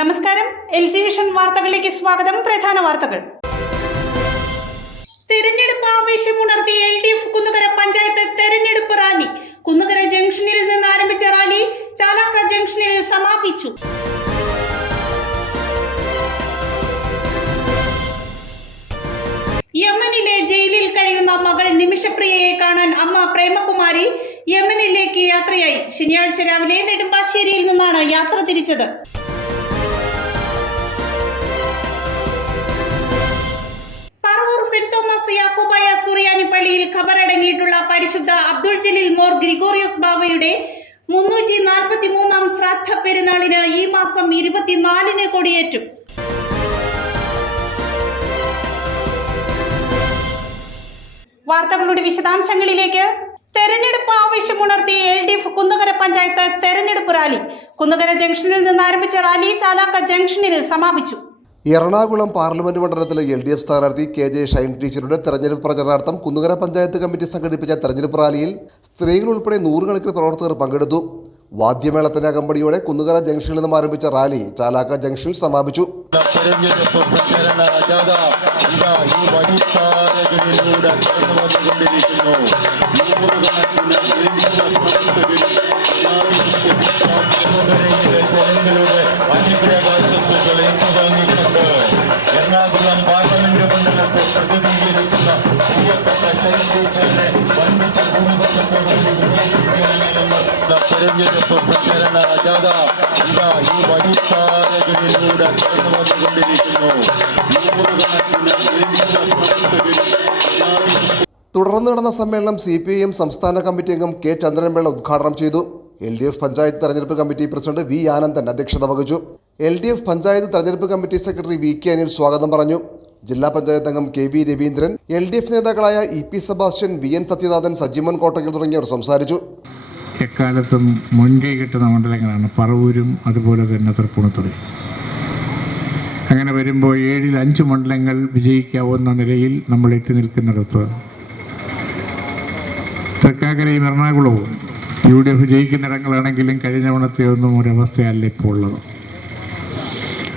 നമസ്കാരം, LG vision വാർത്തകളിലേക്ക് സ്വാഗതം. പ്രധാന വാർത്തകൾ. തെരഞ്ഞെടുപ്പ് ആവേശമുണർത്തി LDF കുന്നുകര പഞ്ചായത്ത് തെരഞ്ഞെടുപ്പ് റാലി. കുന്നുകര ജംഗ്ഷനിൽ നിന്ന് ആരംഭിച്ച റാലി ചാലാക്ക ജംഗ്ഷനിൽ സമാപിച്ചു. യമനിലെ ജയിലിൽ കഴിയുന്ന മകൾ നിമിഷപ്രിയയെ കാണാൻ അമ്മ പ്രേമകുമാരി യമനിലേക്ക് യാത്രയായി. ശനിയാഴ്ച രാവിലെ നെടുമ്പാശ്ശേരിയിൽ നിന്നാണ് യാത്ര തിരിച്ചത്. സെന്റ് തോമസ് യാക്കോബായ സുറിയാനി പള്ളിയിൽ ഖബറടങ്ങിയിട്ടുള്ള പരിശുദ്ധ അബ്ദുൾ ജലീൽ മോർ ഗ്രിഗോറിയോസ് ബാവയുടെ 343-ാം ശ്രാദ്ധ പെരുന്നാളിന് ഈ മാസം 24-ന് കൊടിയേറ്റും. വാർത്തകളുടെ വിശദാംശങ്ങളിലേക്ക്. തെരഞ്ഞെടുപ്പ് ആവേശമുണർത്തി LDF കുന്നുകര പഞ്ചായത്ത് തെരഞ്ഞെടുപ്പ് റാലി. കുന്നുകര ജംഗ്ഷനിൽ നിന്ന് ആരംഭിച്ച റാലി ചാലാക്ക ജംഗ്ഷനിൽ സമാപിച്ചു. എറണാകുളം പാർലമെന്റ് മണ്ഡലത്തിലെ LDF സ്ഥാനാർത്ഥി KJ ഷൈൻ ടീച്ചറുടെ തെരഞ്ഞെടുപ്പ് പ്രചരണാർത്ഥം കുന്നുകര പഞ്ചായത്ത് കമ്മിറ്റി സംഘടിപ്പിച്ച തെരഞ്ഞെടുപ്പ് റാലിയിൽ സ്ത്രീകൾ ഉൾപ്പെടെ 100 കണക്കിന് പ്രവർത്തകർ പങ്കെടുത്തു. വാദ്യമേളത്തിന്റെ അകമ്പടിയോടെ കുന്നുകര ജംഗ്ഷനിൽ നിന്നും ആരംഭിച്ച റാലി ചാലാക്ക ജംഗ്ഷനിൽ സമാപിച്ചു. എറണാകുളം പാർലമെന്റ് മണ്ഡലത്തെ പ്രതിനിധീകരിക്കുന്ന തെരഞ്ഞെടുപ്പ് പ്രചരണ ജാഥ ഇതാ ഈ വഴിത്താരകളിലൂടെ കടന്നു വന്നുകൊണ്ടിരിക്കുന്നു. തുടർന്ന് നടന്ന സമ്മേളനം CPIM സംസ്ഥാന കമ്മിറ്റി അംഗം K ചന്ദ്രൻപിള്ള ഉദ്ഘാടനം ചെയ്തു. LDF പഞ്ചായത്ത് തെരഞ്ഞെടുപ്പ് കമ്മിറ്റി പ്രസിഡന്റ് V ആനന്ദൻ അധ്യക്ഷത വഹിച്ചു. LDF പഞ്ചായത്ത് തെരഞ്ഞെടുപ്പ് കമ്മിറ്റി സെക്രട്ടറി VK അനിൽ സ്വാഗതം പറഞ്ഞു. ജില്ലാ പഞ്ചായത്ത് അംഗം KV രവീന്ദ്രൻ, LDF നേതാക്കളായ EP Sebastian, VN Sathyanathan, Sajiman Kottakkal തുടങ്ങിയവർ സംസാരിച്ചു. എക്കാലത്തും മുൻകൈ കിട്ടുന്ന മണ്ഡലങ്ങളാണ് പറവൂരും അതുപോലെ തന്നെ തൃപ്പൂണിത്തുറ. അങ്ങനെ വരുമ്പോൾ 7-ൽ 5 മണ്ഡലങ്ങൾ വിജയിക്കാവുന്ന നിലയിൽ നമ്മൾ എത്തി നിൽക്കുന്നിടത്ത് തൃക്കാക്കരയും എറണാകുളവും UDF ജയിക്കുന്നിടങ്ങളാണെങ്കിലും കഴിഞ്ഞ തവണത്തെ ഒന്നും ഒരവസ്ഥയല്ല ഇപ്പോൾ ഉള്ളത്.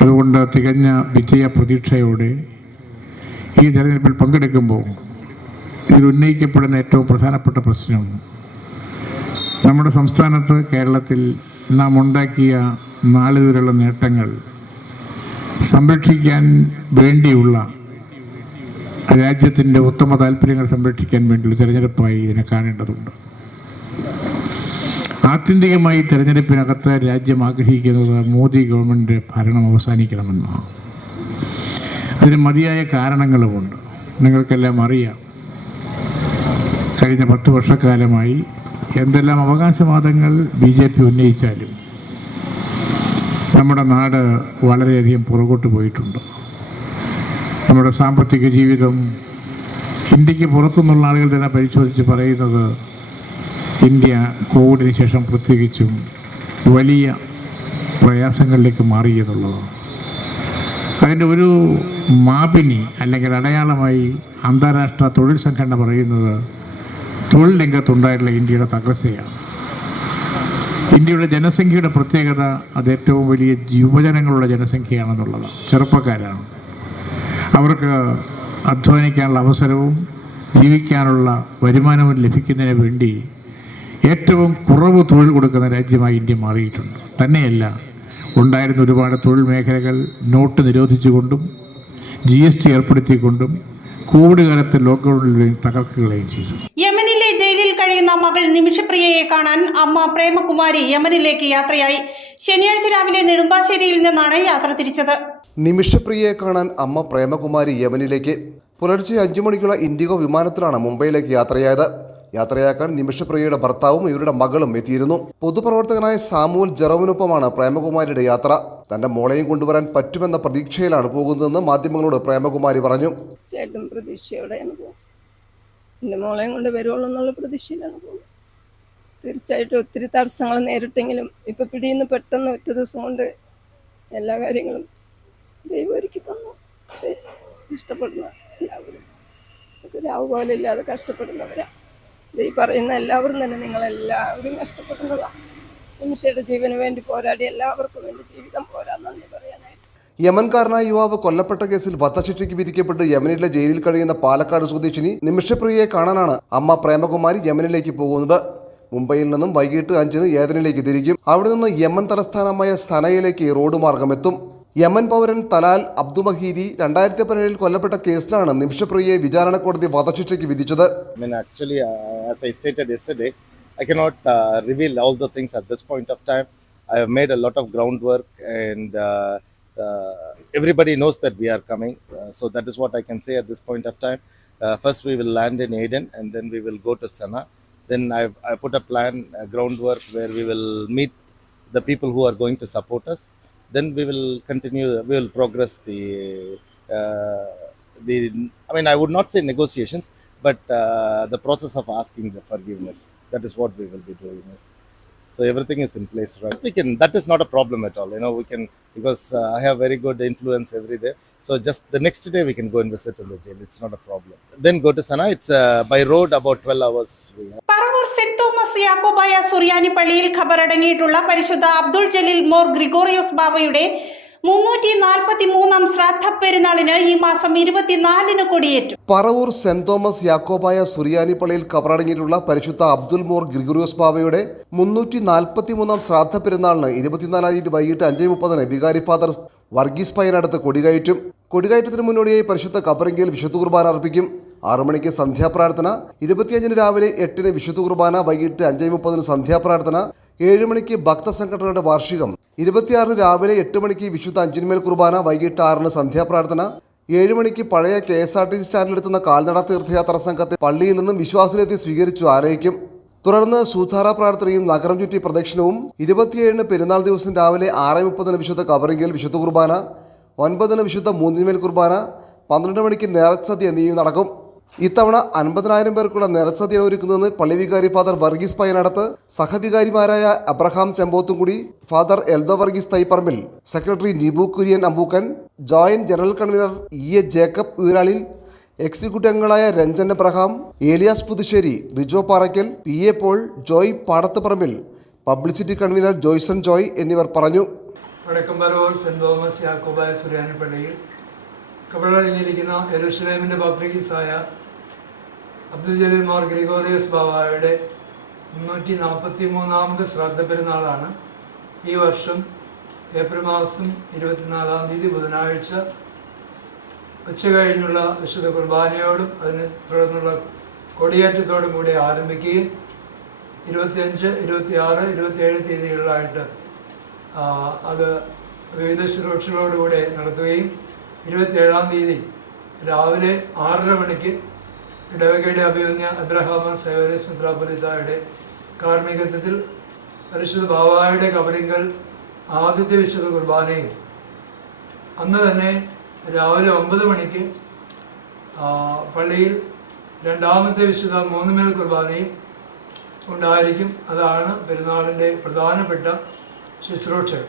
അതുകൊണ്ട് തികഞ്ഞ വിജയ പ്രതീക്ഷയോടെ ഈ തെരഞ്ഞെടുപ്പിൽ പങ്കെടുക്കുമ്പോൾ ഇതിൽ ഉന്നയിക്കപ്പെടുന്ന ഏറ്റവും പ്രധാനപ്പെട്ട പ്രശ്നം നമ്മുടെ സംസ്ഥാനത്ത് കേരളത്തിൽ നാം ഉണ്ടാക്കിയ നാളിതുവരെയുള്ള നേട്ടങ്ങൾ സംരക്ഷിക്കാൻ വേണ്ടിയുള്ള രാജ്യത്തിൻ്റെ ഉത്തമ താല്പര്യങ്ങൾ സംരക്ഷിക്കാൻ വേണ്ടിയുള്ള തെരഞ്ഞെടുപ്പായി ഇതിനെ കാണേണ്ടതുണ്ട്. ആത്യന്തികമായി തെരഞ്ഞെടുപ്പിനകത്ത് രാജ്യം ആഗ്രഹിക്കുന്നത് മോദി ഗവൺമെൻറ് ഭരണം അവസാനിക്കണമെന്നാണ്. അതിന് മതിയായ കാരണങ്ങളുമുണ്ട്. നിങ്ങൾക്കെല്ലാം അറിയാം, കഴിഞ്ഞ 10 വർഷക്കാലമായി എന്തെല്ലാം അവകാശവാദങ്ങൾ BJP ഉന്നയിച്ചാലും നമ്മുടെ നാട് വളരെയധികം പുറകോട്ട് പോയിട്ടുണ്ട്. നമ്മുടെ സാമ്പത്തിക ജീവിതം ഇന്ത്യക്ക് പുറത്തുനിന്നുള്ള ആളുകൾ തന്നെ പരിശോധിച്ച് പറയുന്നത് ഇന്ത്യ കോവിഡിന് ശേഷം പ്രത്യേകിച്ചും വലിയ പ്രയാസങ്ങളിലേക്ക് മാറി എന്നുള്ളതാണ്. അതിൻ്റെ ഒരു മാപിനി അല്ലെങ്കിൽ അടയാളമായി അന്താരാഷ്ട്ര തൊഴിൽ സംഘടന പറയുന്നത് തൊഴിൽ രംഗത്തുണ്ടായിട്ടുള്ള ഇന്ത്യയുടെ തകർച്ചയാണ്. ഇന്ത്യയുടെ ജനസംഖ്യയുടെ പ്രത്യേകത അത് ഏറ്റവും വലിയ യുവജനങ്ങളുള്ള ജനസംഖ്യയാണെന്നുള്ളതാണ്. ചെറുപ്പക്കാരാണ്. അവർക്ക് അധ്വാനിക്കാനുള്ള അവസരവും ജീവിക്കാനുള്ള വരുമാനവും ലഭിക്കുന്നതിന് വേണ്ടി ഏറ്റവും കുറവ് തൊഴിൽ കൊടുക്കുന്ന രാജ്യമായി ഇന്ത്യ മാറിയിട്ടുണ്ട്. തന്നെയല്ല, ഉണ്ടായിരുന്ന ഒരുപാട് തൊഴിൽ മേഖലകൾ നോട്ട് നിരോധിച്ചുകൊണ്ടും GST ഏർപ്പെടുത്തിക്കൊണ്ടും കോവിഡ് കാലത്ത് ലോക്ക്ഡൌണിൽ തകർക്കുകയും ചെയ്തു. യമനിലെ ജയിലിൽ കഴിയുന്ന മകൾ നിമിഷപ്രിയയെ കാണാൻ അമ്മ പ്രേമകുമാരി യമനിലേക്ക് യാത്രയായി. ശനിയാഴ്ച രാവിലെ നെടുമ്പാശ്ശേരിയിൽ നിന്നാണ് യാത്ര തിരിച്ചത്. നിമിഷപ്രിയയെ കാണാൻ അമ്മ പ്രേമകുമാരി യമനിലേക്ക്. പുലർച്ചെ 5 മണിക്കുള്ള ഇൻഡിഗോ വിമാനത്തിലാണ് മുംബൈയിലേക്ക് യാത്രയായത്. യാത്രയാക്കാൻ നിമിഷപ്രിയയുടെ ഭർത്താവും ഇവരുടെ മകളും എത്തിയിരുന്നു. പൊതുപ്രവർത്തകനായ സാമുവൽ ജെറോമിനൊപ്പമാണ് പ്രേമകുമാരിയുടെ യാത്ര. തന്റെ മോളെയും കൊണ്ടുവരാൻ പറ്റുമെന്ന പ്രതീക്ഷയിലാണ് പോകുന്നതെന്ന് മാധ്യമങ്ങളോട് പ്രേമകുമാരി പറഞ്ഞു. ചേട്ടൻ പ്രതീക്ഷയോടെയാണ് പോകും. എൻ്റെ മോളെയും കൊണ്ട് വരുവുള്ളൂ എന്നുള്ള പ്രതീക്ഷയിലാണ് പോകുന്നത്. തീർച്ചയായിട്ടും ഒത്തിരി തടസ്സങ്ങൾ നേരിട്ടെങ്കിലും ഇപ്പം പിടിയിന്ന് പെട്ടെന്ന് ഒറ്റ ദിവസം കൊണ്ട് എല്ലാ കാര്യങ്ങളും ദൈവം ഒരുക്കി തന്നു. ഇഷ്ടപ്പെടുന്ന എല്ലാവരും രാവ് പോലെ ഇല്ലാതെ കഷ്ടപ്പെടുന്നവരാണ്. ഈ പറയുന്ന എല്ലാവരും തന്നെ നിങ്ങളെല്ലാവരും കഷ്ടപ്പെടുന്നതാണ്. നിമിഷയുടെ ജീവന് വേണ്ടി പോരാടി എല്ലാവർക്കും വേണ്ടി ജീവിതം പോരാ. നന്ദി പറയാൻ യമൻകാരനായ യുവാവ് കൊല്ലപ്പെട്ട കേസിൽ വധശിക്ഷയ്ക്ക് വിധിക്കപ്പെട്ട് യമനിലെ ജയിലിൽ കഴിയുന്ന പാലക്കാട് സ്വദേശിനി നിമിഷപ്രിയയെ കാണാനാണ് അമ്മ പ്രേമകുമാരി യമനിലേക്ക് പോകുന്നത്. മുംബൈയിൽ നിന്നും വൈകിട്ട് 5-ന് ഏദനിലേക്ക് തിരിക്കും. അവിടെ നിന്ന് യമൻ തലസ്ഥാനമായ സനയിലേക്ക് റോഡ് മാർഗമെത്തും. യമൻ പൗരൻ തലാൽ അബ്ദുമഹീരി 2017 കൊല്ലപ്പെട്ട കേസിലാണ് നിമിഷപ്രിയയെ വിചാരണ കോടതി വധശിക്ഷയ്ക്ക് വിധിച്ചത്. Actually, as I stated yesterday, I cannot reveal all the things at this point of time. I have made a lot of groundwork, and everybody knows that we are coming. So that is what I can say at this point of time. First, we will land in Aden, and then we will go to Sana. Then I put a plan, a groundwork where we will meet the people who are going to support us. Then we will continue. We will progress the. I mean, I would not say negotiations, but the process of asking the forgiveness. That is what we will be doing. Yes. So everything is in place, right? We can. That is not a problem at all. We can, because I have very good influence every day. So just the next day we can go and visit in the jail. It's not a problem. Then go to Sana. It's by road about 12 hours. Paravur saint Thomas Yakobaya Suriyani പള്ളിയിൽ ഖബറടങ്ങിയിട്ടുള്ള പരിശുദ്ധ Abdul Jaleel Mor Gregorios ബാവയുടെ 343-ാം ശ്രാദ്ധ പെരുന്നാളിന് ഈ മാസം 24-ന് കൊടിയേറ്റും. പറവൂർ സെന്റ് തോമസ് യാക്കോബായ സുറിയാനി പള്ളിയിൽ ഖബറടങ്ങിയിട്ടുള്ള പരിശുദ്ധ അബ്ദുൽ മോർ ഗ്രിഗോറിയോസ് ബാവയുടെ 343-ാം ശ്രാദ്ധ പെരുന്നാളിന് 24-ാം തീയതി വൈകിട്ട് 5:30-ന് വികാരി ഫാദർ വർഗീസ് പയ്യനടുത്ത് കൊടികയറ്റും. കൊടികയറ്റത്തിന് മുന്നോടിയായി പരിശുദ്ധ ഖബറിങ്കയിൽ വിശുദ്ധ കുർബാന അർപ്പിക്കും. 6 മണിക്ക് സന്ധ്യാപ്രാർത്ഥന, 25-ന് രാവിലെ 8-ന് വിശുദ്ധ കുർബാന, വൈകിട്ട് 5:30-ന് സന്ധ്യാപ്രാർത്ഥന, 7 മണിക്ക് ഭക്തസംഘടനയുടെ വാർഷികം, 26-ന് രാവിലെ 8 മണിക്ക് വിശുദ്ധ അഞ്ചിന്മേൽ കുർബാന, വൈകിട്ട് 6-ന് സന്ധ്യാപ്രാർത്ഥന, 7 മണിക്ക് പഴയ KSRTC സ്റ്റാൻഡിലെത്തുന്ന കാൽനട തീർത്ഥയാത്രാ സംഘത്തെ പള്ളിയിൽ നിന്നും വിശ്വാസിലെത്തി സ്വീകരിച്ചു ആനയിക്കും. തുടർന്ന് സൂധാര പ്രാർത്ഥനയും നഗരം ചുറ്റി പ്രദക്ഷിണവും, 27-ന് പെരുന്നാൾ ദിവസം രാവിലെ 6:30-ന് വിശുദ്ധ ഖബറിങ്കയിൽ വിശുദ്ധ കുർബാന, 9-ന് വിശുദ്ധ മൂന്നിന്മേൽ കുർബാന, 12 മണിക്ക് നേർച്ചസദ്യ എന്നിവയും നടക്കും. ഇത്തവണ 50,000 പേർക്കുള്ള നേർച്ചസദ്യ ഒരുക്കുന്നതെന്ന് പള്ളി വികാരി ഫാദർ വർഗീസ് പയ്യനടത്ത്, സഹവികാരിമാരായ Abraham Chembothumkudy, father Eldho Varghese Thaiparambil, secretary Nibu Kurian Ambookkan, joint general convener EA Jacob Ooralil, executive അംഗങ്ങളായ Ranjan Abraham, Elias Puthussery, Rijo Parakkal, PA Paul, Joy Padathuparambil, publicity convener Joyson Joy എന്നിവർ പറഞ്ഞു. വടക്കമ്പറവൂർ സെന്റ് തോമസ് യാക്കോബായ സുറിയാനി പള്ളിയിൽ ഖബറടങ്ങിയിരിക്കുന്ന യെരൂശലേമിൻ്റെ പത്രികീസായ അബ്ദുൽ ജലീൽ മോർ ഗ്രിഗോറിയോസ് ബാവയുടെ 343-ാമത് ശ്രാദ്ധ പെരുന്നാളാണ് ഈ വർഷം ഏപ്രിൽ മാസം 24-ാം തീയതി ബുധനാഴ്ച ഉച്ചകഴിഞ്ഞുള്ള വിശുദ്ധ കുർബാനയോടും അതിനെ തുടർന്നുള്ള കൊടിയേറ്റത്തോടും കൂടി ആരംഭിക്കുകയും 25, 26, 27 തീയതികളിലായിട്ട് അത് വിവിധ ശുശ്രൂഷകളോടുകൂടെ നടത്തുകയും 27-ാം തീയതി രാവിലെ 6:30 മണിക്ക് ഇടവകയുടെ അഭിമന്യ അബ്രഹാമ സേവരസ് മെത്രാപ്പൊലീത്തായുടെ കാർമ്മികത്വത്തിൽ പരിശുദ്ധ ബാവായുടെ ഖബറിങ്കൽ ആദ്യത്തെ വിശുദ്ധ കുർബാനയും, അന്ന് തന്നെ രാവിലെ 9 മണിക്ക് പള്ളിയിൽ രണ്ടാമത്തെ വിശുദ്ധ മൂന്നുമേൽ കുർബാനയും ഉണ്ടായിരിക്കും. അതാണ് പെരുന്നാളിൻ്റെ പ്രധാനപ്പെട്ട ശുശ്രൂഷകൾ.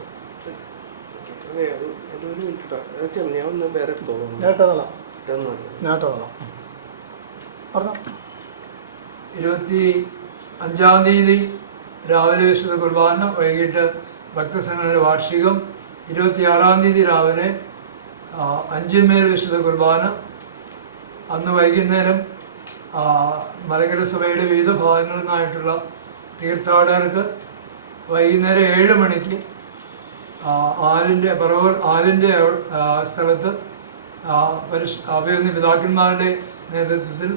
ഇരുപത്തി 25-ാം തീയതി രാവിലെ വിശുദ്ധ കുർബാന, വൈകിട്ട് ഭക്തസംഘങ്ങളുടെ വാർഷികം, 26-ാം തീയതി രാവിലെ 5-മേൽ വിശുദ്ധ കുർബാന, അന്ന് വൈകുന്നേരം മലങ്കര സഭയുടെ വിവിധ ഭാഗങ്ങളിൽ നിന്നായിട്ടുള്ള തീർത്ഥാടകർക്ക് വൈകുന്നേരം 7 മണിക്ക് പറവൂർ ആലിൻ്റെ സ്ഥലത്ത് അഭിമന്യ പിതാക്കന്മാരുടെ നേതൃത്വത്തിൽ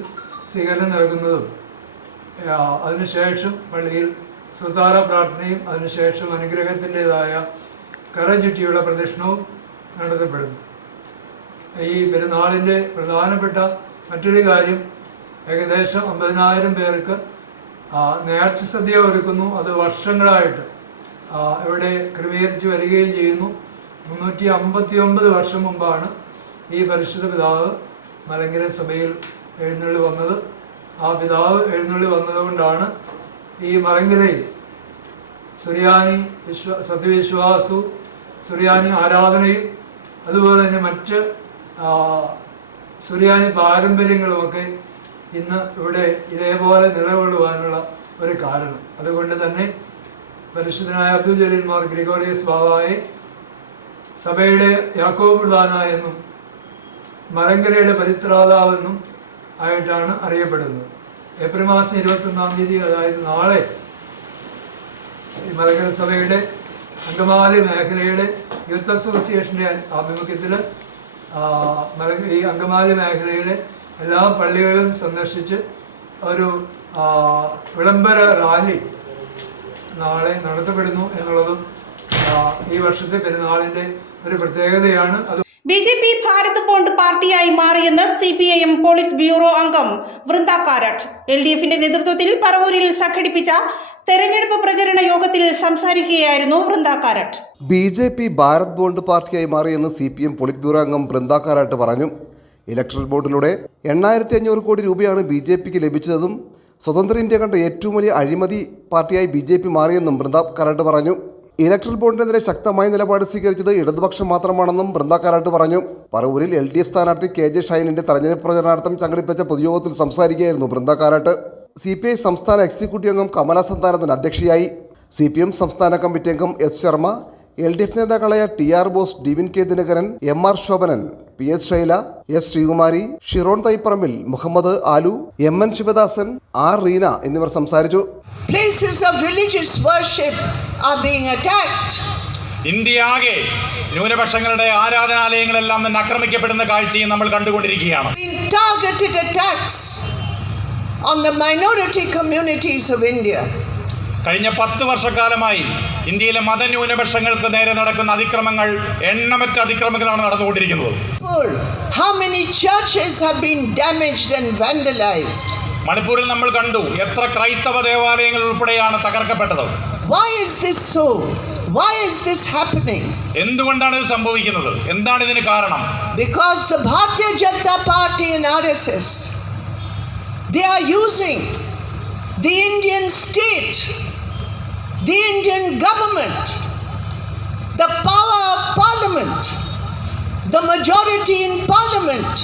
സ്വീകരണം നൽകുന്നതും, അതിനുശേഷം പള്ളിയിൽ സുതാര പ്രാർത്ഥനയും അതിനുശേഷം അനുഗ്രഹത്തിൻ്റെതായ കറ ചുറ്റിയുള്ള പ്രദക്ഷിണവും നടത്തപ്പെടുന്നു. ഈ പെരുന്നാളിൻ്റെ പ്രധാനപ്പെട്ട മറ്റൊരു കാര്യം, ഏകദേശം 50,000 പേർക്ക് നേർച്ച സദ്യ ഒരുക്കുന്നു. അത് വർഷങ്ങളായിട്ട് ഇവിടെ ക്രമീകരിച്ച് വരികയും ചെയ്യുന്നു. 359 വർഷം മുമ്പാണ് ഈ പരിശുദ്ധ പിതാവ് മലങ്കര സഭയിൽ എഴുന്നള്ളി വന്നത്. ആ പിതാവ് എഴുന്നള്ളി വന്നതുകൊണ്ടാണ് ഈ മലങ്കരയിൽ സുറിയാനി സത്യവിശ്വാസവും സുറിയാനി ആരാധനയും അതുപോലെ തന്നെ മറ്റ് സുറിയാനി പാരമ്പര്യങ്ങളുമൊക്കെ ഇന്ന് ഇവിടെ ഇതേപോലെ നിലകൊള്ളുവാനുള്ള ഒരു കാരണം. അതുകൊണ്ട് തന്നെ പരിശുദ്ധനായ അബ്ദുൽ ജലീൽ മോർ ഗ്രിഗോറിയോസ് ബാവയെ സഭയുടെ യാക്കോബ് പ്രധാന എന്നും മലങ്കരയുടെ പരിത്രാതാവെന്നും ആയിട്ടാണ് അറിയപ്പെടുന്നത്. ഏപ്രിൽ മാസം 21-ാം തീയതി, അതായത് നാളെ, ഈ മലങ്കര സഭയുടെ അങ്കമാലി മേഖലയുടെ യൂത്ത് അസോസിയേഷൻ്റെ ആഭിമുഖ്യത്തിൽ ഈ അങ്കമാലി മേഖലയിലെ എല്ലാ പള്ളികളും സന്ദർശിച്ച് ഒരു വിളംബര റാലി നാളെ നടത്തപ്പെടുന്നു എന്നുള്ളതും ഈ വർഷത്തെ പെരുന്നാളിൻ്റെ ഒരു പ്രത്യേകതയാണ്. അത് BJP ഭാരത് ബോണ്ട് പാർട്ടിയായി മാറിയെന്ന് CPIM പോളിറ്റ് ബ്യൂറോ അംഗം വൃന്ദ കാരാട്ട്. LDFന്റെ നേതൃത്വത്തിൽ പറവൂരിൽ സംഘടിപ്പിച്ച തെരഞ്ഞെടുപ്പ് പ്രചരണ യോഗത്തിൽ സംസാരിക്കുകയായിരുന്നു വൃന്ദ കാരാട്ട്. BJP ഭാരത് ബോണ്ട് പാർട്ടിയായി മാറിയെന്ന് CPM പോളിറ്റ് ബ്യൂറോ അംഗം വൃന്ദ കാരാട്ട് പറഞ്ഞു. ഇലക്ട്രൽ ബോണ്ടിലൂടെ 8500 കോടി രൂപയാണ് BJPക്ക് ലഭിച്ചതെന്നും സ്വതന്ത്ര ഇന്ത്യ കണ്ട ഏറ്റവും വലിയ അഴിമതി പാർട്ടിയായി BJP മാറിയെന്നും വൃന്ദ കാരാട്ട് പറഞ്ഞു. ഇലക്ട്രൽ ബോണ്ടിനെതിരെ ശക്തമായ നിലപാട് സ്വീകരിച്ചത് ഇടതുപക്ഷം മാത്രമാണെന്നും വൃന്ദ കാരാട്ട് പറഞ്ഞു. പറവൂരിൽ LDF സ്ഥാനാർത്ഥി KJ ഷൈനിന്റെ തെരഞ്ഞെടുപ്പ് പ്രചരണാർത്ഥം സംഘടിപ്പിച്ച പൊതുയോഗത്തിൽ സംസാരിക്കുകയായിരുന്നു വൃന്ദ കാരാട്ട്. CPI സംസ്ഥാന എക്സിക്യൂട്ടീവ് അംഗം കമല സന്താനത്തിന് അധ്യക്ഷയായി. CPM സംസ്ഥാന കമ്മിറ്റി അംഗം S ശർമ്മ, LDF നേതാക്കളായ TR Bose, Divin K Dinakaran, MR Shobhanan, PS Shaila, S Sreekumari, Shiron Thaiparambil, Muhammad Alu, MN Sivadasan, R Reena എന്നിവർ സംസാരിച്ചു. Places of religious worship are being attacked. ഇന്ത്യയാകെ ന്യൂനപക്ഷങ്ങളുടെ ആരാധനാലയങ്ങളെല്ലാം തന്നെ ആക്രമിക്കപ്പെടുന്ന കാഴ്ചയും നമ്മൾ കണ്ടുകൊണ്ടിരിക്കുകയാണ്. Targeted attacks on the minority communities of India. കഴിഞ്ഞ 10 വർഷക്കാലമായി ഇന്ത്യയിലെ മതന്യൂനപക്ഷങ്ങൾക്ക് നേരെ നടക്കുന്ന അതിക്രമങ്ങൾ, എണ്ണമറ്റ അതിക്രമങ്ങളാണ് നടന്നുകൊണ്ടിരിക്കുന്നത്. How many churches have been damaged and vandalized? മണിപ്പൂരിൽ നമ്മൾ കണ്ടു എത്ര ക്രൈസ്തവ ദേവാലയങ്ങൾ ഉൾപ്പെടെയാണ് തകർക്കപ്പെട്ടത്. Why is this so? Why is this happening? എന്തുകൊണ്ടാണ് ഇത് സംഭവിക്കുന്നത്? എന്താണ് ഇതിന് കാരണം? Because the Bharatiya Janata Party and RSS, they are using the Indian state, the Indian government, the power of parliament, the majority in parliament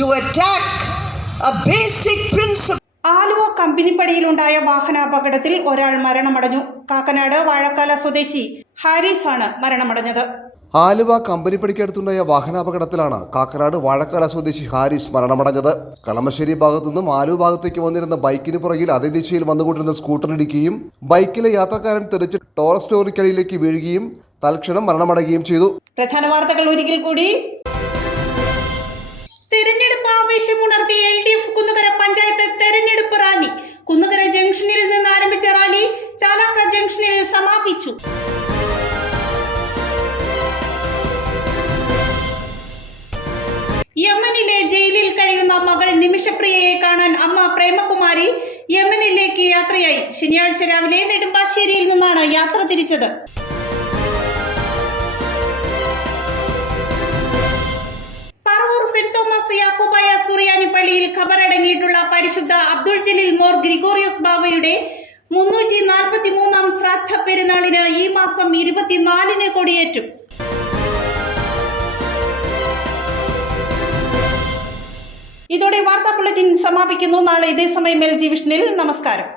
to attack a basic principle. Aluva കമ്പനിപ്പടിയിലുണ്ടായ വാഹനാപകടത്തിൽ ഒരാൾ മരണമടഞ്ഞു. കാക്കനാട് വാഴക്കാല സ്വദേശി ഹാരിസ് ആണ് മരണമടഞ്ഞത്. ആലുവ കമ്പനിപ്പടിക്കടുത്തുണ്ടായ വാഹനാപകടത്തിലാണ് കാക്കനാട് വാഴക്കാല സ്വദേശി ഹാരിസ് മരണമടഞ്ഞത്. കളമശ്ശേരി ഭാഗത്തുനിന്നും ആലുവ ഭാഗത്തേക്ക് വന്നിരുന്ന ബൈക്കിന് പുറകിൽ അതേ ദിശയിൽ വന്നുകൊണ്ടിരുന്ന സ്കൂട്ടറിടിക്കുകയും ബൈക്കിലെ യാത്രക്കാരൻ തെറിച്ച് ടോറസ് ലോറിക്കടിയിലേക്ക് വീഴുകയും തൽക്ഷണം മരണമടയുകയും ചെയ്തു. പ്രധാന വാർത്തകൾ ഒരിക്കൽ കൂടി. തെരഞ്ഞെടുപ്പ് ആവേശമുണർത്തി LDF കുന്നുകര പഞ്ചായത്ത് തെരഞ്ഞെടുപ്പ് റാലി. കുന്നുകര ജംഗ്ഷനിൽ നിന്ന് ആരംഭിച്ച റാലി ചാലാക്ക ജംഗ്ഷനിൽ സമാപിച്ചു. യമനിലെ ജയിലിൽ കഴിയുന്ന മകൾ നിമിഷപ്രിയയെ കാണാൻ അമ്മ പ്രേമകുമാരി യമനിലേക്ക് യാത്രയായി. ശനിയാഴ്ച രാവിലെ നെടുമ്പാശ്ശേരിയിൽ നിന്നാണ് യാത്ര തിരിച്ചത്. പറവൂർ സെന്റ് തോമസ് യാക്കോബായ സുറിയാനി പള്ളിയിൽ ഖബറടങ്ങിയിട്ടുള്ള പരിശുദ്ധ അബ്ദുൾ ജലീൽ മോർ ഗ്രിഗോറിയോസ് ബാവയുടെ 343-ാം ശ്രാദ്ധ പെരുന്നാളിന് ഈ മാസം 24-ന് കൊടിയേറ്റും. ഇതോടെ വാർത്താ ബുള്ളറ്റിൻ സമാപിക്കുന്നു. നാളെ ഇതേ സമയം LG വിഷനിൽ. നമസ്കാരം.